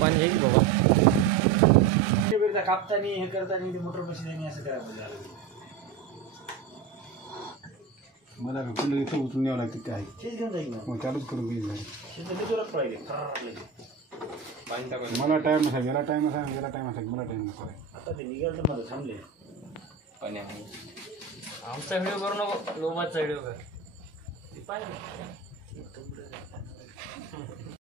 पाणी येईल बाबा कापताना हे करताना मोटर बसल्याने असं करायला पाहिजे. मला कुठलं इथं उतरून न्यावं लागतं काय तेच घेऊन जाईल मग चालूच करून घेईल जोरात पाहिजे. मला टाइम नसा गेला टाइम नसा गेला टाइम असा मला टाइम नसा आता ते निघाल तर मला थांबले आमचा व्हिडिओ करू नको लोबाचा व्हिडिओ कर.